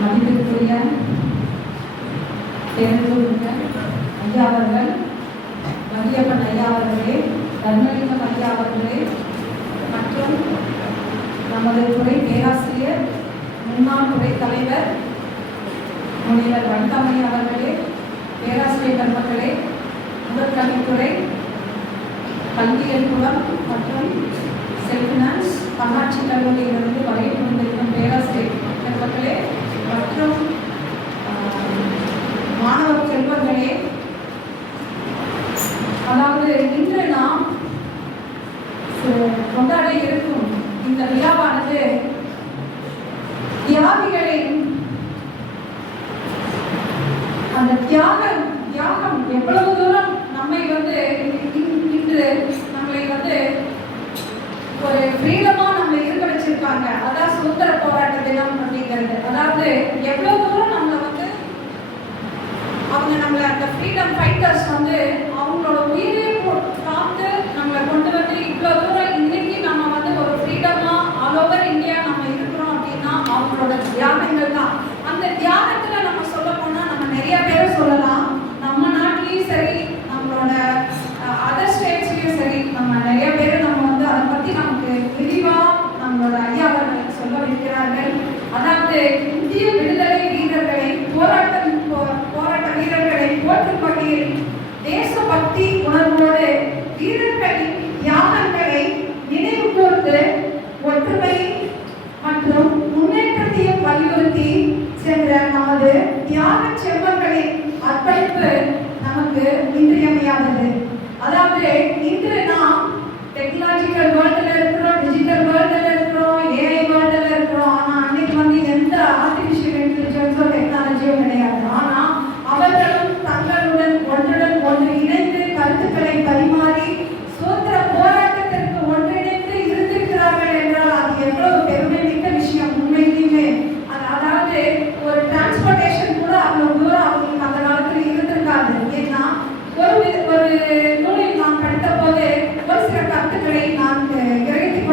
மதிப்பிற்குரிய தேர்ந்தெடுக்க ஐயா அவர்கள், மதியப்பன் ஐயா அவர்களே, தர்மலிங்கம் ஐயா அவர்களே மற்றும் நமது துறை பேராசிரியர், முன்னாள் துறை தலைவர் முனைவர் வனிதாமணி அவர்களே, பேராசிரியர் பெருமக்களே, முதற்கல்வித்துறை, கல்வியியல் புலம் மற்றும் செல்ஃபினான்ஸ் தன்னாட்சி கல்லூரியிலிருந்து வரையில் வந்திருக்கும் பேராசிரியர் பெருமக்களே மற்றும் மாணவ செல்வங்களே, அதாவது இன்று நாம் கொண்டாட இருக்கும் இந்த விழாவானது தியாகிகளின் அந்த தியாகம் எவ்வளவு தூரம் நம்மை இன்று நம்மளை ஒரு ஃப்ரீடமா நம்மளை இருக்க வச்சிருக்காங்க. அதான் சுதந்திர போராட்ட தினம் அப்படிங்கிறது. அதாவது எவ்வளவு தூரம் நம்மளை அந்த ஃப்ரீடம் ஃபைட்டர்ஸ் அவங்களோட உயிரே காத்து நம்மளை கொண்டு வந்து இவ்வளவு தூரம் இன்னைக்கு நம்ம ஒரு ஃப்ரீடமா ஆல் ஓவர் இந்தியா நம்ம இருக்கிறோம் அப்படின்னா அவங்களோட தியாகங்கள் தான். அந்த தியாகத்துல நம்ம சொல்ல போனா நம்ம நிறைய பேர் சொல்லலாம். நம்ம நாட்டிலையும் சரி, நம்மளோட அதர் ஸ்டேட்ஸ்லயும் சரி, நம்ம நிறைய பேர் நம்ம அதை பத்தி நமக்கு விரிவா நம்மளோட ஐயா அவர்கள் சொல்ல வைக்கிறார்கள். அதாவது இந்திய விடுதலை வீரர்களை போராட்ட வீரர்களை போற்றும் வகையில் தேசபக்தி உணர்வோடு வீரர்களின் தியாகங்களை நினைவு கூர்ந்து ஒற்றுமை மற்றும் முன்னேற்றத்தையும் வலியுறுத்தி சென்ற நமது தியாக செல்வங்களின் அர்ப்பணிப்பு நமக்கு இன்றியமையாதது. அதாவது இன்று நாம் டெக்னாலஜிக்கல் வேர்ல்டுல இருக்கிறோம், டிஜிட்டல் வேர்ல்டுல இருக்கிறோம், ஏஐ வேர்ல்டுல இருக்கிறோம். ஆனா அன்னைக்கு எந்த ஆர்டிபிஷியல் இன்டெலிஜென்ஸோ டெக்னாலஜியோ கிடையாது. ஆனா அவர்களும் தங்களுடன் ஒன்று இணைந்து கருத்துக்களை பரிமாறி சுதந்திர போராட்டத்திற்கு ஒன்றிணைந்து இருந்திருக்கிறார்கள் என்றால் அது எவ்வளவு பெருமை மிக்க விஷயம். உண்மையிலுமே அதாவது ஒரு டிரான்ஸ்போர்டேஷன் கூட அவ்வளவு தூரம் அவங்களுக்கு அந்த காலத்துல இருந்திருக்காது. ஏன்னா ஒரு நூலில் நாம் படித்த போது ஒரு சில கருத்துக்களை நான் கிரகித்துக்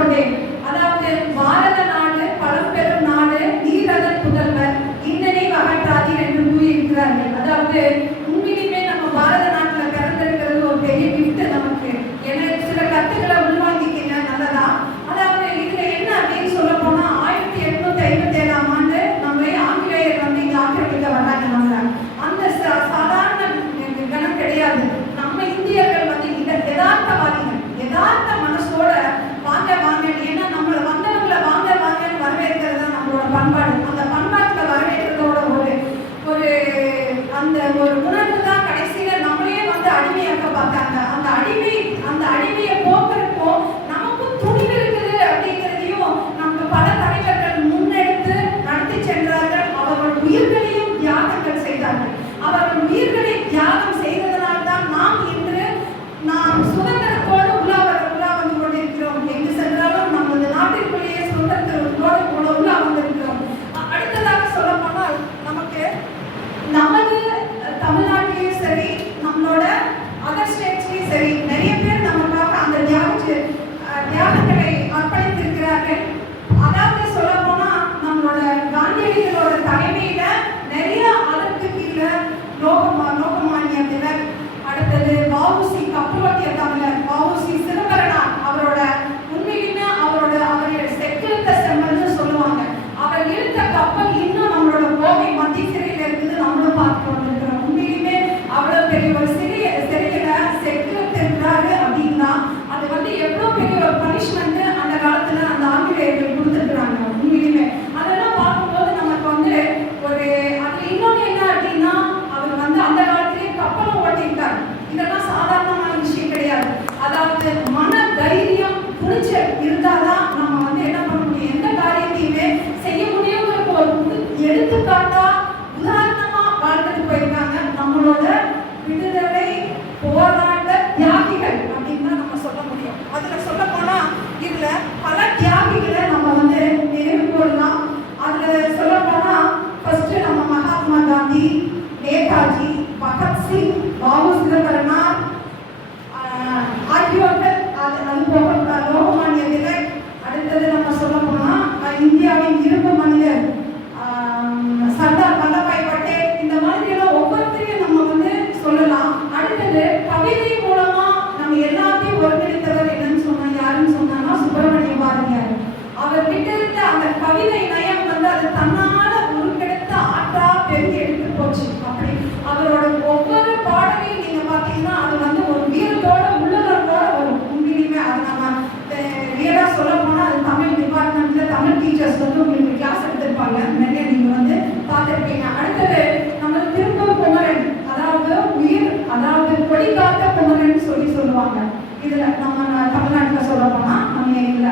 பார்த்திருப்பீங்க. அடுத்தது நம்ம திருப்பூர் குமரன், அதாவது உயிர், அதாவது கொடி காத்த குமரன் சொல்லுவாங்க. இதுல நம்ம தமிழ்நாட்டில் சொல்ல போனா நம்ம இல்லை,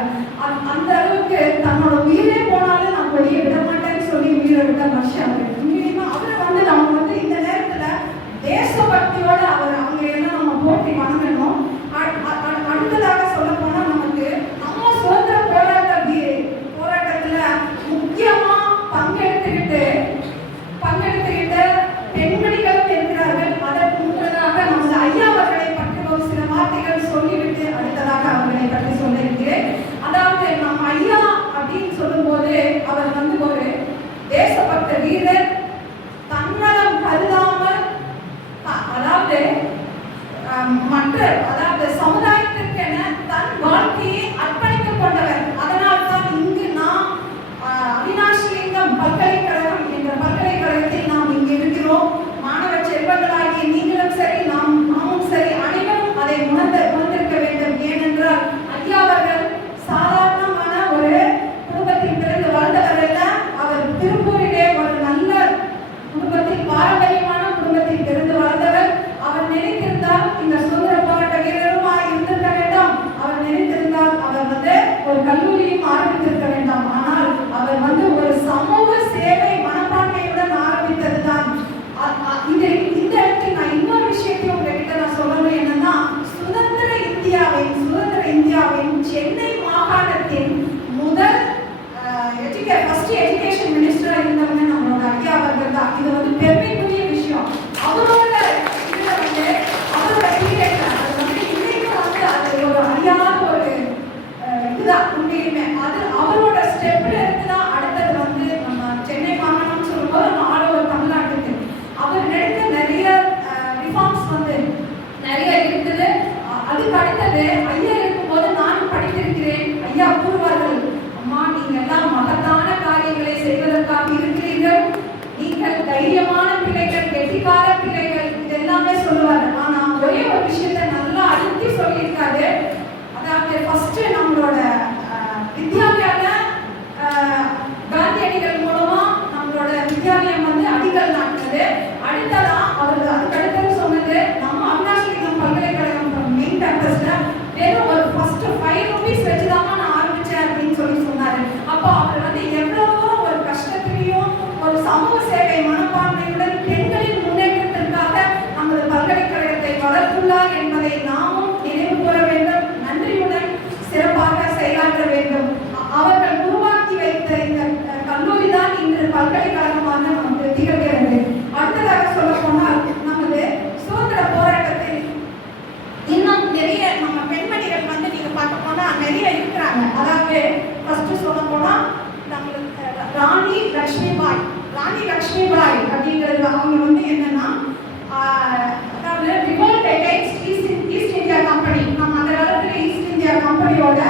அந்த அளவுக்கு தன்னோட உயிரே போனாலும் நான் கொடியை விட மாட்டேன்னு சொல்லி உயிரை விட்ட மனுஷன் அவரு. அவரை வந்து நம்ம வந்து இந்த நேரத்துல தேசபக்தியோட அவங்க எல்லாம் நம்ம போட்டி வணங்கணும். அடுத்ததாக சொல்ல போனா நமக்கு நம்ம சுதந்திர போராட்டத்துல முக்கியமா பங்கெடுத்துக்கிட்ட பெண்மணிகளும் இருக்கிறார்கள். அதற்கு முன்னதாக நமது ஐயா அவர்களை பற்றி ஒரு சில வார்த்தைகள் சொல்லிவிட்டு அடுத்ததாக அவர்களை பற்றி சொல்லியிருக்கிறேன். அதாவது நம்ம ஐயா அப்படின்னு சொல்லும் போது அவர் வந்து ஒரு தேசபக்த வீரர், தன்னலம் கருதாமல் அதாவது அதாவது சமுதாயத்திற்கென தன் வாழ்க்கையை அர்ப்பணித்துக் கொண்டவர். அதனால் தான் இங்கு நாம் அவினாஷிலிங்கம் பல்கலைக்கழகம் என்ற பல்கலைக்கழகத்தில் நாம் இங்கு இருக்கிறோம். மாணவ செல்வங்களாகிய நீங்களும் சரி, நாமும் சரி, அனைவரும் அதை உணர்ந்திருக்க வேண்டும். ஏனென்றால் ஐயா அவர்கள் சாதாரணமான ஒரு குடும்பத்தில் பிறந்து வளர்ந்தவர் அல்ல. அவர் திருப்பூரிலே ஒரு நல்ல குடும்பத்தில், பாரம்பரியமான குடும்பத்தில் பிறந்து வளர்ந்தவர். அவர் நினைத்திருந்தால் இந்த சுதந்திர போராட்ட வீரருமா இருந்திருக்க வேண்டாம். அவர் நினைத்திருந்தால் அவர் வந்து ஒரு கல்லூரியும் ஆரம்பித்திருக்க வேண்டாம். ஆனால் அவர் வந்து ஒரு சமூக சேவை மனப்பான்மையுடன் ஆரம்பித்ததுதான். இந்த இடத்தில் நான் இன்னொரு விஷயத்தையும் உங்ககிட்ட நான் சொல்லணும். என்னன்னா, சுதந்திர இந்தியாவின் சென்னை மாகாணத்தின் முதல் ஃபர்ஸ்ட் எஜுகேஷன் மினிஸ்டரா இருந்தவங்க நம்மளோட ஐயா அவர்கள் தான். இது வந்து பெருமைக்குரிய விஷயம். அவரோட இதுல வந்து அவரோட பீரியட்ல அது வந்து இன்னைக்கு வந்து அது ஒரு அழியாத ஒரு இதுதான் உண்மையுமே. அது அவரோட ஸ்டெப்ல இருக்குதான். அடுத்தது வந்து நம்ம சென்னை மாகாணம்னு சொல்லும்போது நம்ம ஆல் ஓவர் தமிழ்நாட்டுக்கு அவர் எடுத்த நிறைய ரிஃபார்ம்ஸ் வந்து நிறைய இருக்குது. அதுக்கு அடுத்தது ஐயா இருக்கும்போது நானும் படித்திருக்கிறேன். ஐயா கூறுவார்கள், அம்மா நீங்க எல்லாம் மகத்தான காரியங்களை செய்வதற்காக இருக்கிறீர்கள், நீங்கள் தைரியமான பிள்ளைகள், கெட்டிக்கார பிள்ளைகள், இது எல்லாமே சொல்லுவாரு. ஆனா ஒரே ஒரு விஷயத்தை நல்லா அழுத்தி சொல்லியிருக்காரு. அதாவது ஃபர்ஸ்ட் நம்மளோட வித்யாலயால காந்தியடிகள் மூலமா நம்மளோட வித்யாலயம் வந்து அடிகள் நாட்டினது. அடுத்ததா அவருக்கு அதுக்கு அடுத்தது சொன்னது நம்ம அவினாஷிலிங்கம் பல்கலைக்கழகம் மெயின் கேம்பஸ்ல வெறும் ஒரு ஃபர்ஸ்ட் 5 ரூபீஸ் வச்சுதான் நான் ஆரம்பிச்சேன் அப்படின்னு சொன்னாரு. அப்போ அவர் வந்து எவ்வளவோ ஒரு கஷ்டத்திலையும் ஒரு சமூக சேவை மனப்பான்மையுடன் பெண்களின் முன்னேற்றத்திற்காக நமது பல்கலைக்கழகத்தை வளர்த்துள்ளார் என்பதை நாமும் நினைவு கூற வேண்டும். நன்றியுடன் சிறப்பாக செயலாற்ற வேண்டும். அவர்கள் உருவாக்கி வைத்த இந்த கல்லூரி தான் இன்று பல்கலைக்கழகமாக நமக்கு திகழ்கிறது. அடுத்ததாக சொல்ல போனால் நமது சுதந்திர போராட்டத்தில் இன்னும் நிறைய நம்ம பெண்மணிகள் வந்து நீங்க பார்க்க போனா நிறைய இருக்கிறாங்க. அதாவது ஃபர்ஸ்ட் சொல்ல போனா நம்மளுக்கு ராணி லட்சுமிபாய் அப்படிங்கிறது அவங்க வந்து என்னன்னா, அதாவது revolt against East India Company. நம்ம அந்த காலத்துல ஈஸ்ட் இந்தியா கம்பெனியோட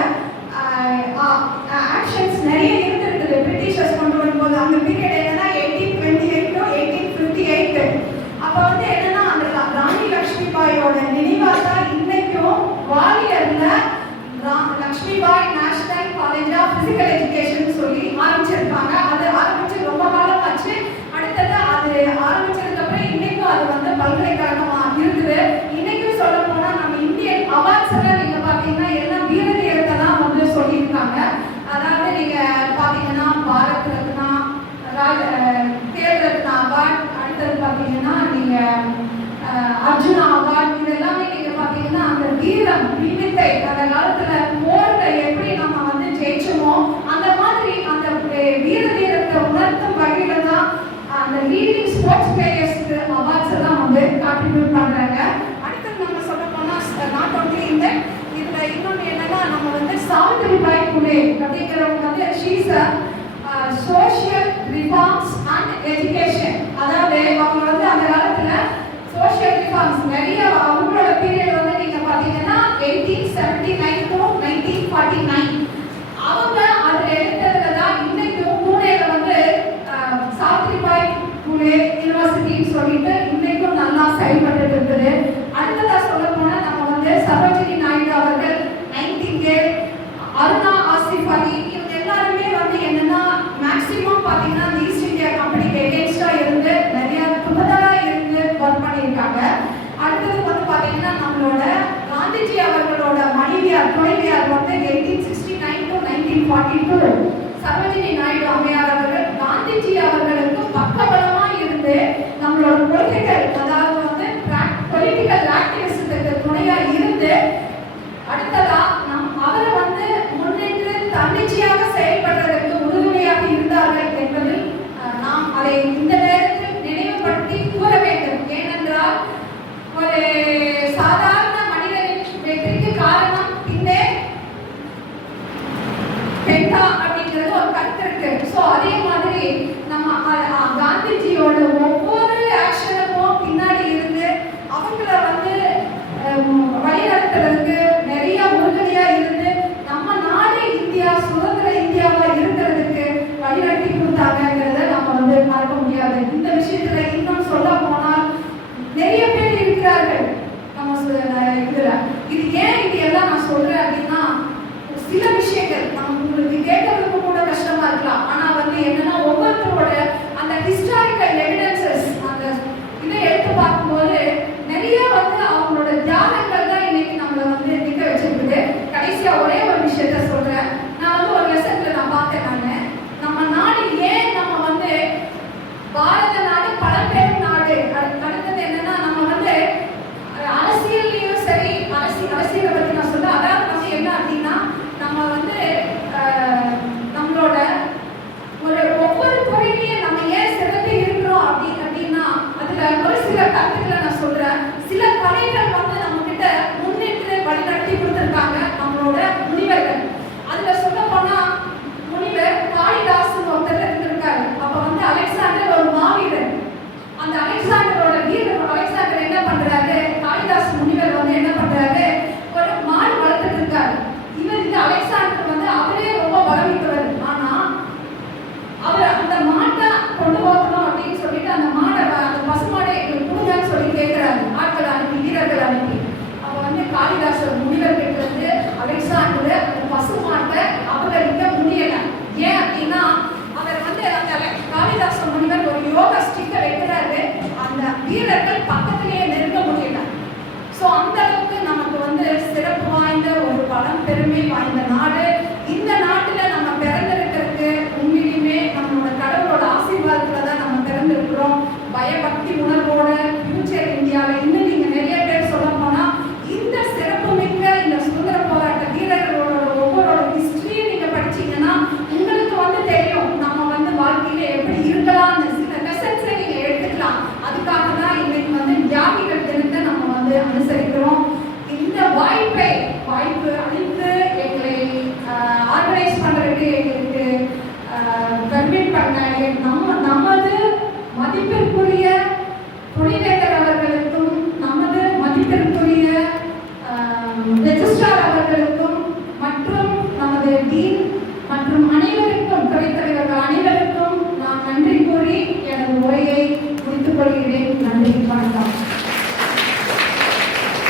ஆக்ஷன்ஸ் நிறைய இருந்திருக்குது. பிரிட்டிஷர்ஸ் கொண்டு வரும்போது அந்த பீரியட் என்னன்னா 1828 to 1858. அப்ப வந்து என்னன்னா அந்த ராணி லட்சுமிபாயோட நினைவாக தான் இன்னைக்கும் வாலியர்ல Lakshmibai national college of physical education சொல்லி ஆரம்பிச்சிருக்காங்க. அது ஆரம்பிச்சு ரொம்ப காலம் ஆச்சு. அடுத்தது அது ஆரம்பிச்சதுக்கு அப்புறம் இன்னைக்கும் அது வந்து பல்கலைக்கழகமா இருக்குது. இன்னைக்கும் சொல்ல போனா நம்ம இந்தியன் அவார்ட்ஸ் எல்லாம் நீங்க பாத்தீங்கன்னா எல்லாம் வீர தீரத்தை தான் வந்து சொல்லியிருக்காங்க. அதாவது நீங்க பாத்தீங்கன்னா பாரத் ரத்னா, கேல் ரத்னா அவார்ட், அடுத்தது பாத்தீங்கன்னா நீங்க அர்ஜுனா அவார்ட், இது எல்லாமே நீங்க பாத்தீங்கன்னா அந்த வீரம் விழித்தை அந்த காலத்துல போர்ல எப்படி நம்ம வந்து ஜெயிச்சோமோ அந்த மாதிரி அந்த வீர தீரத்தை உணர்த்தும் வகையில தான் அந்த லீடிங் ஸ்போர்ட்ஸ் பிளேயர்ஸ்க்கு அவார்ட்ஸ் எல்லாம் வந்து கான்ட்ரிபியூட் பண்றாங்க. அடுத்தது நம்ம சொல்ல போனா நாட் ஒன்லி இந்த இதுல இன்னொன்று என்னன்னா, நம்ம வந்து சாவித்ரிபாய் புலே அப்படிங்கிறவங்க வந்து she's social reforms and education. அதாவது அவங்க வந்து அந்த காலத்துல சோஷியல் ரிஃபார்ம்ஸ் நிறைய அவங்களோட பீரியட் வந்து நீங்க பாத்தீங்கன்னா 1879 to 1949 அவங்க அதுல எடுத்ததுல தான் இன்னைக்கும் பூனேல வந்து சாவித்ரிபாய் புலே யூனிவர்சிட்டின்னு சொல்லிட்டு இன்னைக்கும் நல்லா செயல்பட்டு இருக்குது. அடுத்ததா சொல்ல போனா நம்ம வந்து சரோஜினி நாயுடு அவர்கள், நைட்டிங்கேல், அருணா ஆசிஃப் அலி, இவங்க எல்லாருமே வந்து என்னன்னா மேக்சிமம் பாத்தீங்கன்னா ஈஸ்ட் இந்தியா கம்பெனிக்கு எகென்ஸ்டா இருக்கிறாங்க. அடுத்தது வந்து பாத்தீங்கன்னா நம்மளோட காந்திஜி அவர்களோட மனைவியார் துணைவியார் வந்து 1869 to 1942 சரோஜினி நாயுடு அம்மையார் அவர்கள் காந்திஜி அவர்களுக்கு பக்கபலமா இருந்து நம்மளோட கொள்கைகள், அதாவது வந்து பொலிட்டிக்கல் ஆக்டிவிஸ்டுக்கு துணையா இருந்து அடுத்ததா அவரை வந்து முன்னின்று தன்னிச்சையாக செயல்படுறதற்கு உறுதுணையாக இருந்தார்கள் என்பதில் நாம் அதை இந்த நேரத்தில் நினைவுபடுத்தி கூற வேண்டும். ஏனென்றால் ஒரு சாதாரண மனிதனின் வெற்றிக்கு காரணம் பின்னே பெண்டா அப்படிங்கிறது ஒரு கருத்து இருக்கு. ஸோ அதே மாதிரி நம்ம காந்திஜியோட ஒவ்வொரு ஆக்ஷனுக்கும் பின்னாடி இருந்து அவங்கள வந்து வழிநடத்துறதுக்கு நிறைய உறுதுணையா இருந்து நம்ம நாடு இந்தியா சுதந்திர இந்தியாவா இருக்கிறதுக்கு வழிநடத்தி கொடுத்தாங்கிறத நம்ம வந்து மறக்க முடியாது. இந்த விஷயத்துல இன்னும் சொல்ல போனால் நிறைய பேர் இருக்கிறார்கள் நம்ம இதுல. இது ஏன் இது எல்லாம் நான் சொல்றேன் அப்படின்னா, சில விஷயங்கள் நம்ம உங்களுக்கு கேட்கறதுக்கு கூட கஷ்டமா இருக்கலாம். ஆனா வந்து என்னன்னா ஒவ்வொருத்தரோட அந்த ஹிஸ்டாரிக்கல் எவிடன்சஸ் அந்த இதை எடுத்து பார்க்கும்போது நிறைய வந்து அவங்களோட தியாகங்கள் தான் இன்னைக்கு நம்மளை வந்து நிக்க வச்சிருக்குது. கடைசியா ஒரே ஒரு விஷயத்த சொல்றேன். நான் வந்து ஒரு லெசன்ல நான் பார்த்தேன். நம்ம நாடு ஏன் நம்ம வந்து பாரத